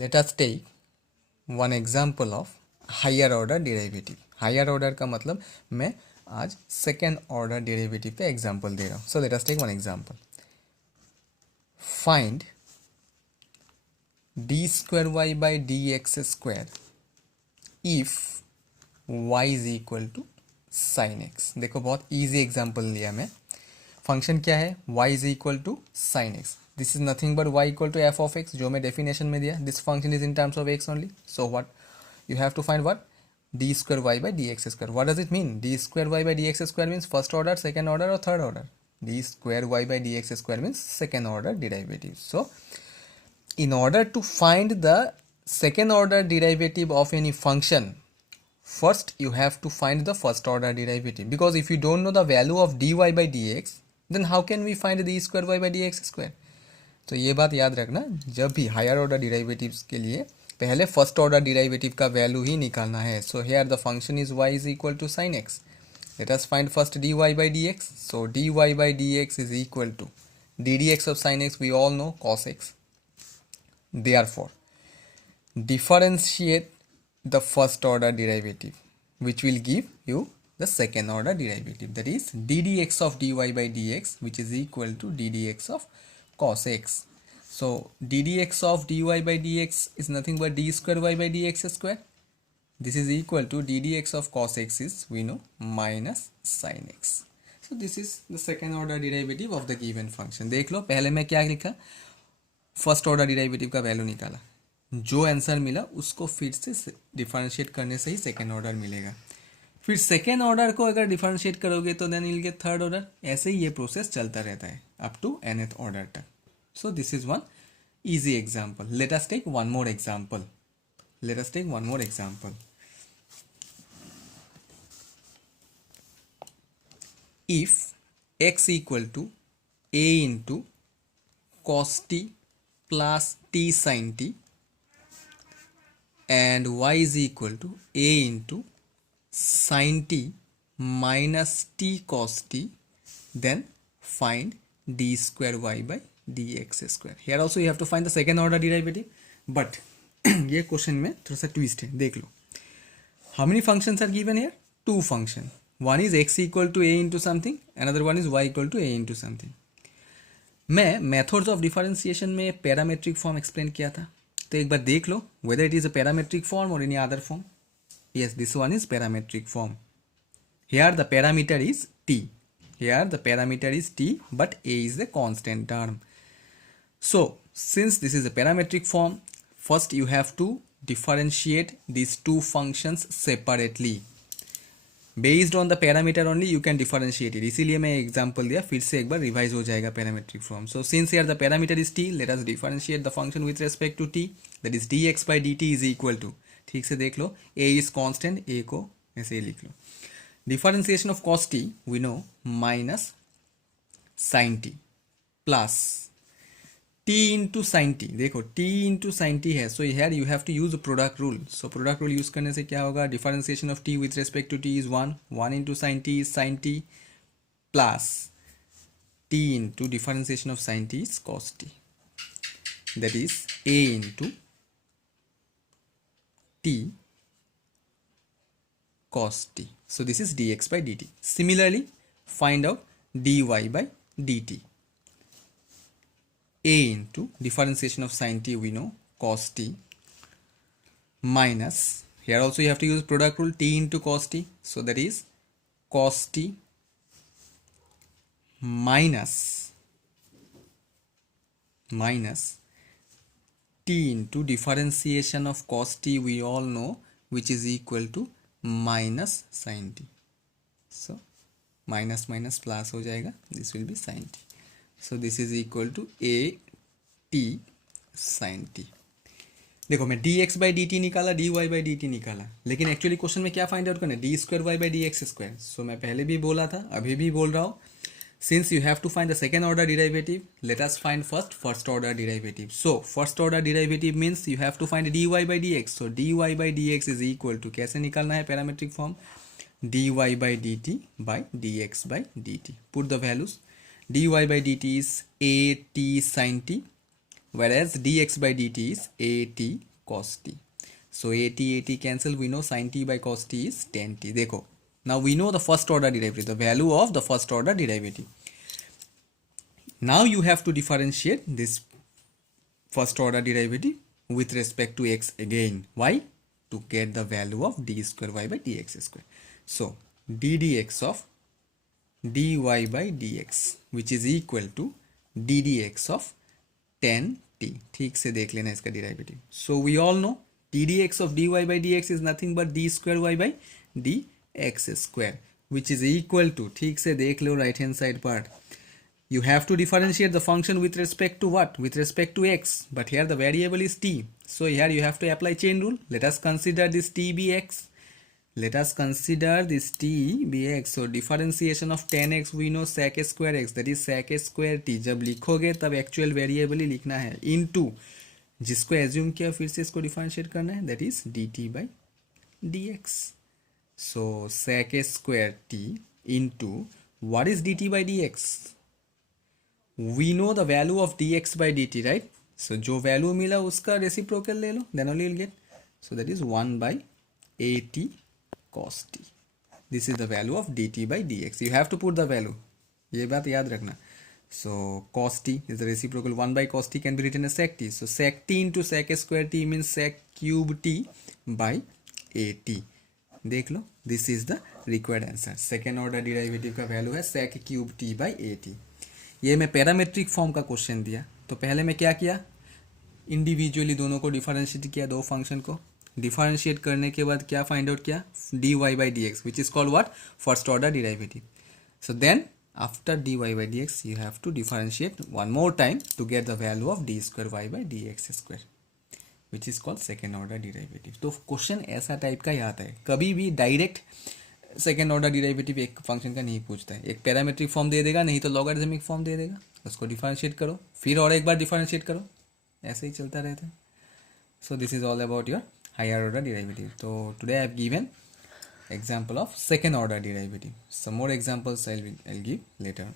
Let us take one example of higher order derivative. Higher order का मतलब मैं आज second order derivative पे example दे रहा हूँ. So let us take one example. Find d square y by dx square if y is equal to sin x. देखो बहुत easy example लिया मैं. फंक्शन क्या है? y is equal to sin x. This is nothing but y equal to f of x जो मैं definition में दिया. This function is in terms of x only. So what you have to find? What? d square y by dx square. What does it mean? d square y by dx square means first order, second order or third order. d square y by dx square means second order derivative. So in order to find the second order derivative of any function, first you have to find the first order derivative, because if you don't know the value of dy by dx, then how can we find d square y by dx square? तो ये बात याद रखना, जब भी higher order डिराइवेटिव्स के लिए पहले फर्स्ट ऑर्डर डिराइवेटिव का वैल्यू ही निकालना है. So here the function is y is equal to sin x. Let us find first dy by dx. So dy by dx is equal to ddx of sin x we all know cos x. Therefore differentiate the first order derivative, which will give you the second order derivative, that is ddx of dy by dx, which is equal to ddx of cos x. So ddx of dy by dx is nothing but d square y by dx square. This is equal to ddx of cos x is, we know, minus sin x. So this is the second order derivative of the given function. देख लो पहले मैं क्या लिखा, first order derivative का value निकाला, जो answer मिला उसको फिर से डिफरेंशिएट करने से ही सेकेंड ऑर्डर मिलेगा. फिर सेकेंड ऑर्डर को अगर डिफरेंशिएट करोगे तो then will get third order. ऐसे ही ये प्रोसेस चलता रहता है अप टू nth ऑर्डर तक. सो this is one easy example. Let us take one more example. If x equal to a into cos t plus t sin t and y is equal to a into sin t minus t cos t, then find d square y by dx square. Here also you have to find the second order derivative, but ये question में थोड़ा सा twist है, देख लो. How many functions are given here? Two function. One is x equal to a into something, another one is y equal to a into something. मैं methods of differentiation में parametric form explain किया था, तो एक बार देख लो whether it is a parametric form or any other form. Yes, this one is parametric form. Here the parameter is t. But a is the constant term. So since this is a parametric form, first you have to differentiate these two functions separately. Based on the parameter only you can differentiate it. इसीलिए मैं example दिया, फिर से एक बार revise हो जाएगा parametric form. So since here the parameter is t, let us differentiate the function with respect to t, that is dx by dt is equal to, ठीक से देख लो, a इज कांस्टेंट, a को ऐसे ही लिख लो. Differentiation of cos t we know minus sin t plus t into sin t. देखो t into sin t है, so here you have to use product rule. So product rule use करने से क्या होगा, differentiation of t with respect to t is 1 into sin t is sin t plus t into differentiation of sin t is cos t, that is a into t cos t. So this is dx by dt. Similarly find out dy by dt. A into differentiation of sin t we know cos t minus, here also you have to use product rule, t into cos t, so that is cos t minus t into differentiation of cos t we all know, which is equal to minus sin t. So minus minus plus हो जाएगा, this will be sin t. So this is equal to a t sin t. देखो मैं dx by dt निकाला, dy by dt निकाला, लेकिन actually question में क्या find out करना है, d square y by dx square. So मैं पहले भी बोला था, अभी भी बोल रहा हूँ, since you have to find the second order derivative, let us find first order derivative. So first order derivative means you have to find dy by dx. So dy by dx is equal to, कैसे निकालना है parametric form, dy by dt by dx by dt. Put the values. dy by dt is a t sin t, whereas dx by dt is a t cos t. So 80 cancel, we know sin t by cos t is 10t. देखो, now we know the first order derivative, the value of the first order derivative. Now you have to differentiate this first order derivative with respect to x again. Why? To get the value of d square y by dx square. So d dx of dy by dx which is equal to d dx of 10t. ठीक से देख लेना इसका derivative. So we all know d dx of dy by dx is nothing but d square y by dx square which is equal to, ठीक से देख लो right hand side part. You have to differentiate the function with respect to what? With respect to x. But here the variable is t. So here you have to apply chain rule. Let us consider this t be x. Let us consider this t be x. So differentiation of 10x we know sec square x, that is sec square t. जब लिखोगे तब actual variable ही लिखना है into जिसको assume किया फिर से इसको differentiate करना है, that is dt by dx. So sec square t into what is dt by dx? We know the value of dx by dt, right? So जो value मिला उसका reciprocal ले लो, then only you'll get. So that is 1 by at cos t. This is the value of dt by dx. You have to put the value. ये बात याद रखना. So cos t is the reciprocal. 1 by cos t can be written as sec t. So sec t into sec square t means sec cube t by at. देख लो, this is the required answer. Second order derivative का value है sec cube t by at. ये मैं parametric form का question दिया, तो पहले मैं क्या किया, इंडिविजुअली दोनों को डिफरेंशिएट किया, दो फंक्शन को डिफरेंशिएट करने के बाद क्या फाइंड आउट किया, dy by dx which is called what, first order derivative. So then after dy by dx you have to differentiate one more time to get the value of d square y by dx square which is called second order derivative. तो question ऐसा type का ही आता है, कभी भी direct second order derivative एक function का नहीं पूछता है, एक पैरामेट्रिक फॉर्म दे देगा, नहीं तो लॉगरिथमिक फॉर्म दे देगा, उसको डिफरेंशिएट करो फिर और एक बार डिफरेंशिएट करो, ऐसे ही चलता रहता है. So this is all about your higher order derivative. तो today I have given example of second order derivative. Some more examples I will give letter.